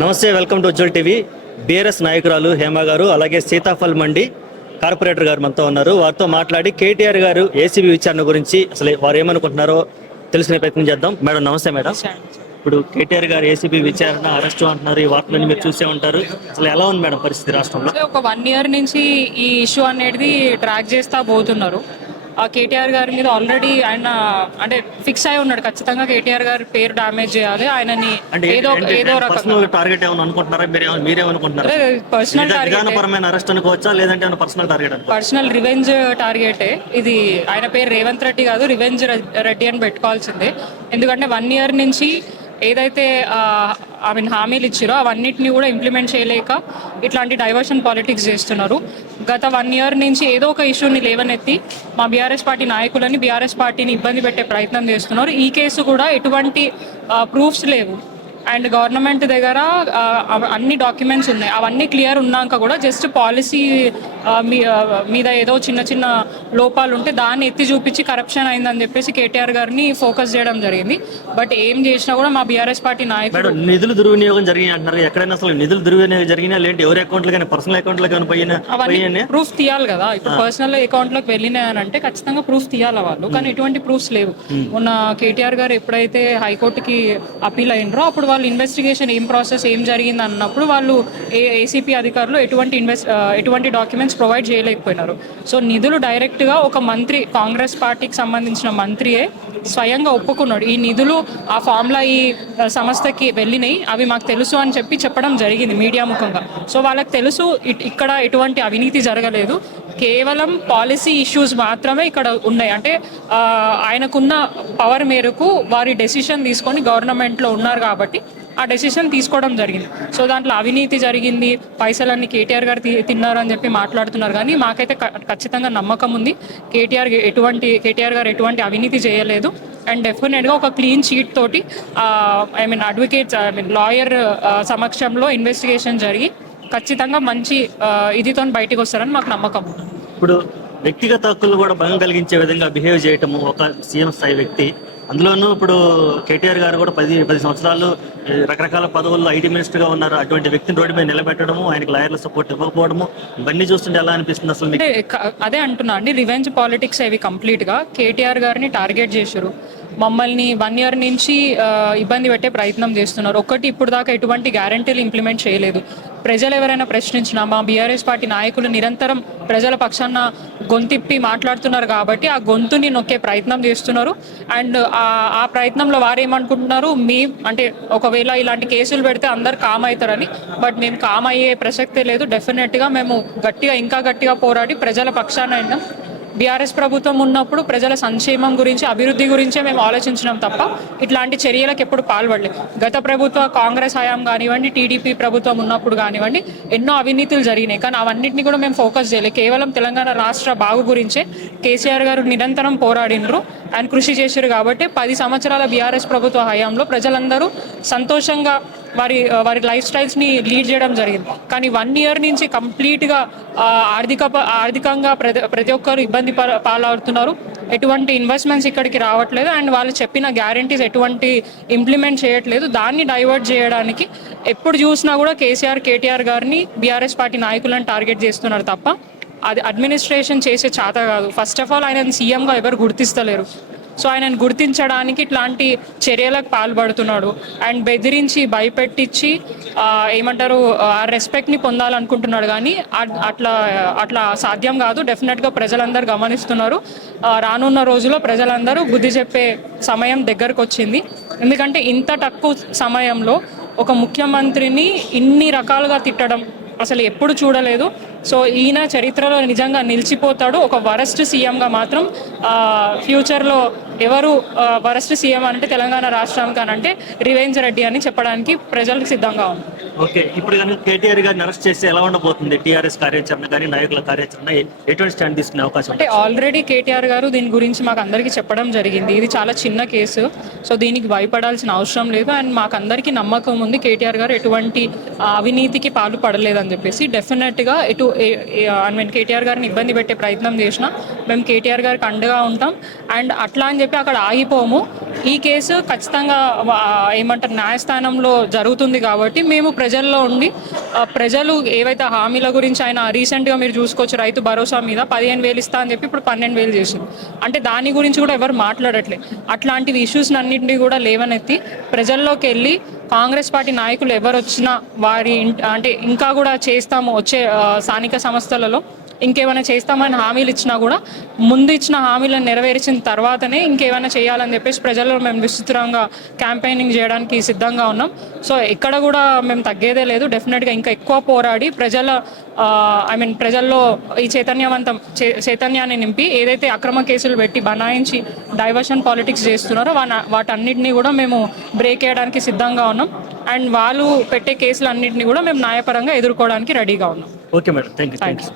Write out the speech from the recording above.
నమస్తే, welcome to Ujjwal TV. BRS నాయకురాలు హేమ గారు, అలాగే సీతాఫల్ మండి కార్పొరేటర్ గారు మనతో ఉన్నారు. వారితో మాట్లాడి కేటీఆర్ గారు ఏసీబీ విచారణ గురించి అసలు వారు ఏమనుకుంటున్నారో తెలుసుకునే ప్రయత్నం చేద్దాం. మేడం నమస్తే. మేడం, ఇప్పుడు కేటీఆర్ గారు ఏసీబీ విచారణ అరెస్ట్ అంటున్నారు, ఈ వార్తలన్నీ మీరు చూసే ఉంటారు. అసలు ఎలా ఉంది మేడం పరిస్థితి రాష్ట్రంలో? ఒక 1 year నుంచి ఈ ఇష్యూ అనేది ట్రాక్ చేస్తా పోతున్నారు. ఆ కేటీఆర్ గారి మీద ఆల్రెడీ ఆయన అంటే ఫిక్స్ అయి ఉన్నాడు, ఖచ్చితంగా కేటీఆర్ గారి పేరు డామేజ్ చేయాలి, ఆయనని ఏదో రకంగా టార్గెట్ ఏమైనా అనుకుంటున్నారా? మీరేమనుకుంటున్నారు? పర్సనల్ విధానపరమైన అరెస్ట్ అనుకోవచ్చా, లేదంటే పర్సనల్ టార్గెట్? పర్సనల్ రివెంజ్ టార్గెటే ఇది. ఆయన పేరు రేవంత్ రెడ్డి కాదు, రివెంజ్ రెడ్డి అని పెట్టుకోవాల్సిందే. ఎందుకంటే 1 year నుంచి ఏదైతే హామీలు ఇచ్చారో అవన్నిటిని కూడా ఇంప్లిమెంట్ చేయలేక ఇట్లాంటి డైవర్షన్ పాలిటిక్స్ చేస్తున్నారు. గత 1 year నుంచి ఏదో ఒక ఇష్యూని లేవనెత్తి మా బీఆర్ఎస్ పార్టీ నాయకులని, బీఆర్ఎస్ పార్టీని ఇబ్బంది పెట్టే ప్రయత్నం చేస్తున్నారు. ఈ కేసు కూడా ఎటువంటి ప్రూఫ్స్ లేవు అండ్ గవర్నమెంట్ దగ్గర అన్ని డాక్యుమెంట్స్ ఉన్నాయి. అవన్నీ క్లియర్ ఉన్నాక కూడా జస్ట్ పాలసీ మీద ఏదో చిన్న చిన్న లోపాలు ఉంటే దాన్ని ఎత్తి చూపించి కరప్షన్ అయిందని చెప్పేసి కేటీఆర్ గారిని ఫోకస్ చేయడం జరిగింది. బట్ ఏం చేసినా కూడా మా బీఆర్ఎస్ పార్టీ నాయకులు నిధులు దుర్వినియోగం జరిగినాయి అంటున్నారు. ఎక్కడైనా అసలు నిధులు దుర్వినియోగం జరిగినా, లేదంటే ఎవరి అకౌంట్లో కానీ పర్సనల్ అకౌంట్లో కానీ పోయినా ప్రూఫ్ తీయాలి కదా. ఇప్పుడు పర్సనల్ అకౌంట్ లోకి వెళ్ళినాయనంటే ఖచ్చితంగా ప్రూఫ్ తీయాలి వాళ్ళు, కానీ ఎటువంటి ప్రూఫ్స్ లేవు. మొన్న కేటీఆర్ గారు ఎప్పుడైతే హైకోర్టుకి అపీల్ అయినరో అప్పుడు వాళ్ళు ఇన్వెస్టిగేషన్ ఏం ప్రాసెస్ ఏం జరిగింది అన్నప్పుడు వాళ్ళు ఏసీపీ అధికారులు ఎటువంటి డాక్యుమెంట్స్ ప్రొవైడ్ చేయలేకపోయినారు. సో నిధులు డైరెక్ట్గా ఒక మంత్రి, కాంగ్రెస్ పార్టీకి సంబంధించిన మంత్రియే స్వయంగా ఒప్పుకున్నాడు, ఈ నిధులు ఆ ఫామ్లా ఈ సంస్థకి వెళ్ళినాయి, అవి మాకు తెలుసు అని చెప్పడం జరిగింది మీడియా ముఖంగా. సో వాళ్ళకి తెలుసు ఇక్కడ ఎటువంటి అవినీతి జరగలేదు, కేవలం పాలసీ ఇష్యూస్ మాత్రమే ఇక్కడ ఉన్నాయి. అంటే ఆయనకున్న పవర్ మేరకు వారి డెసిషన్ తీసుకొని గవర్నమెంట్లో ఉన్నారు కాబట్టి ఆ డెసిషన్ తీసుకోవడం జరిగింది. సో దాంట్లో అవినీతి జరిగింది, పైసలన్నీ కేటీఆర్ గారు తిన్నారు అని చెప్పి మాట్లాడుతున్నారు. కానీ మాకైతే ఖచ్చితంగా నమ్మకం ఉంది, కేటీఆర్ గారు ఎటువంటి అవినీతి చేయలేదు. అండ్ డెఫినెట్గా ఒక క్లీన్ చీట్ తోటి అడ్వకేట్స్ లాయర్ సమక్షంలో ఇన్వెస్టిగేషన్ జరిగి ఖచ్చితంగా మంచి ఇదితో బయటకు వస్తారని మాకు నమ్మకం. ఇప్పుడు వ్యక్తిగత హక్కులు కూడా భంగం కలిగించే విధంగా బిహేవ్ చేయటము ఒక సీఎం స్థాయి వ్యక్తి, అందులోనూ ఇప్పుడు కేటీఆర్ గారు కూడా 10 సంవత్సరాలు రకరకాల పదవుల్లో ఐటీ మినిస్టర్గా ఉన్నారు. అటువంటి వ్యక్తిని రోడ్డు మీద నిలబెట్టడము, ఆయనకు లాయర్ల సపోర్ట్ ఇవ్వకపోవడము, ఇవన్నీ చూస్తుంటే ఎలా అనిపిస్తుంది అసలు? అదే అంటున్నా అండి, రివెంజ్ పాలిటిక్స్ అవి కంప్లీట్గా కేటీఆర్ గారిని టార్గెట్ చేశారు. మమ్మల్ని 1 year నుంచి ఇబ్బంది పెట్టే ప్రయత్నం చేస్తున్నారు. ఇప్పుడు దాకా ఎటువంటి గ్యారంటీలు ఇంప్లిమెంట్ చేయలేదు. ప్రజలు ఎవరైనా ప్రశ్నించినా మా బీఆర్ఎస్ పార్టీ నాయకులు నిరంతరం ప్రజల పక్షాన గొంతిప్పి మాట్లాడుతున్నారు కాబట్టి ఆ గొంతుని నొక్కే ప్రయత్నం చేస్తున్నారు. అండ్ ఆ ప్రయత్నంలో వారు ఏమనుకుంటున్నారు, అంటే ఒకవేళ ఇలాంటి కేసులు పెడితే అందరు కామ్ అవుతారని. బట్ మేము కామ్ అయ్యే ప్రసక్తే లేదు. డెఫినెట్గా మేము ఇంకా గట్టిగా పోరాడి ప్రజల పక్షాన అయినాం. బీఆర్ఎస్ ప్రభుత్వం ఉన్నప్పుడు ప్రజల సంక్షేమం గురించి, అభివృద్ధి గురించే మేము ఆలోచించినాం తప్ప ఇట్లాంటి చర్యలకు ఎప్పుడు పాల్పడలేదు. గత ప్రభుత్వ కాంగ్రెస్ హయాం కానివ్వండి, టీడీపీ ప్రభుత్వం ఉన్నప్పుడు కానివ్వండి ఎన్నో అవినీతులు జరిగినాయి, కానీ అవన్నింటినీ కూడా మేము ఫోకస్ చేయలేదు. కేవలం తెలంగాణ రాష్ట్ర బాగు గురించే కేసీఆర్ గారు నిరంతరం పోరాడినరు, ఆయన కృషి చేశారు. కాబట్టి 10 సంవత్సరాల బీఆర్ఎస్ ప్రభుత్వ హయాంలో ప్రజలందరూ సంతోషంగా వారి లైఫ్ స్టైల్స్ని లీడ్ చేయడం జరిగింది. కానీ 1 year నుంచి కంప్లీట్గా ఆర్థికంగా ప్రతి ఒక్కరు ఇబ్బంది పాలవుతున్నారు. ఎటువంటి ఇన్వెస్ట్మెంట్స్ ఇక్కడికి రావట్లేదు అండ్ వాళ్ళు చెప్పిన గ్యారంటీస్ ఎటువంటి ఇంప్లిమెంట్ చేయట్లేదు. దాన్ని డైవర్ట్ చేయడానికి ఎప్పుడు చూసినా కూడా కేటీఆర్ గారిని బీఆర్ఎస్ పార్టీ నాయకులను టార్గెట్ చేస్తున్నారు తప్ప అది అడ్మినిస్ట్రేషన్ చేసే చేత కాదు. ఫస్ట్ ఆఫ్ ఆల్ ఆయన సీఎంగా ఎవరు గుర్తిస్తలేరు. సో ఆయనను గుర్తించడానికి ఇట్లాంటి చర్యలకు పాల్పడుతున్నాడు అండ్ బెదిరించి భయపెట్టించి ఆ రెస్పెక్ట్ని పొందాలనుకుంటున్నాడు. కానీ అట్లా సాధ్యం కాదు. డెఫినెట్గా ప్రజలందరూ గమనిస్తున్నారు. రానున్న రోజుల్లో ప్రజలందరూ బుద్ధి చెప్పే సమయం దగ్గరకు వచ్చింది. ఎందుకంటే ఇంత తక్కువ సమయంలో ఒక ముఖ్యమంత్రిని ఇన్ని రకాలుగా తిట్టడం అసలు ఎప్పుడు చూడలేదు. సో ఈయన చరిత్రలో నిజంగా నిలిచిపోతాడు. ఒక వరస్ట్ సీఎంగా మాత్రం ఫ్యూచర్లో ఎవరు వరస్ట్ సీఎం అంటే తెలంగాణ రాష్ట్రానికి అంటే రివెంజ్ రెడ్డి అని చెప్పడానికి ప్రజలకు సిద్ధంగా ఉంది. ఓకే, ఇప్పుడు కనుక కేటీఆర్ గారిని అరెస్ట్ చేస్తే ఎలా ఉండబోతుంది? టీఆర్ఎస్ కార్యాచరణ కానీ నాయకుల కార్యాచరణ ఎటువంటి స్టాండ్ తీసుకునే అవకాశం అంటే ఉంది? ఆల్రెడీ కేటీఆర్ గారు దీని గురించి మాకు అందరికీ చెప్పడం జరిగింది. ఇది చాలా చిన్న కేసు, సో దీనికి భయపడాల్సిన అవసరం లేదు. అండ్ మాకు అందరికీ నమ్మకం ఉంది కేటీఆర్ గారు ఎటువంటి అవినీతికి పాల్పడలేదని చెప్పేసి. డెఫినెట్గా ఐ మీన్ కేటీఆర్ గారిని ఇబ్బంది పెట్టే ప్రయత్నం చేసినా మేము కేటీఆర్ గారికి అండగా ఉంటాం. అండ్ అట్లా అని చెప్పి అక్కడ ఆగిపోము. ఈ కేసు ఖచ్చితంగా ఏమంటారు న్యాయస్థానంలో జరుగుతుంది కాబట్టి మేము ప్రజల్లో ఉండి ప్రజలు ఏవైతే హామీల గురించి ఆయన రీసెంట్గా మీరు చూసుకోవచ్చు, రైతు భరోసా మీద 15,000 ఇస్తా అని చెప్పి ఇప్పుడు 12,000 చేసింది. అంటే దాని గురించి కూడా ఎవరు మాట్లాడట్లేదు. అట్లాంటివి ఇష్యూస్ అన్నింటినీ కూడా లేవనెత్తి ప్రజల్లోకి వెళ్ళి కాంగ్రెస్ పార్టీ నాయకులు ఎవరు వచ్చినా వారి అంటే ఇంకా కూడా చేస్తాము వచ్చే స్థానిక సంస్థలలో ఇంకేమైనా చేస్తామని హామీలు ఇచ్చినా కూడా ముందు ఇచ్చిన హామీలను నెరవేర్చిన తర్వాతనే ఇంకేమైనా చేయాలని చెప్పేసి ప్రజల్లో మేము విస్తృతంగా క్యాంపెయినింగ్ చేయడానికి సిద్ధంగా ఉన్నాం. సో ఎక్కడ కూడా మేము తగ్గేదే లేదు. డెఫినెట్గా ఇంకా ఎక్కువ పోరాడి ప్రజల్లో ఈ చైతన్యాన్ని నింపి ఏదైతే అక్రమ కేసులు పెట్టి బనాయించి డైవర్షన్ పాలిటిక్స్ చేస్తున్నారో వాటన్నిటిని కూడా మేము బ్రేక్ చేయడానికి సిద్ధంగా ఉన్నాం. అండ్ వాళ్ళు పెట్టే కేసులన్నింటినీ కూడా మేము న్యాయపరంగా ఎదుర్కోవడానికి రెడీగా ఉన్నాం. Okay madam, thank you.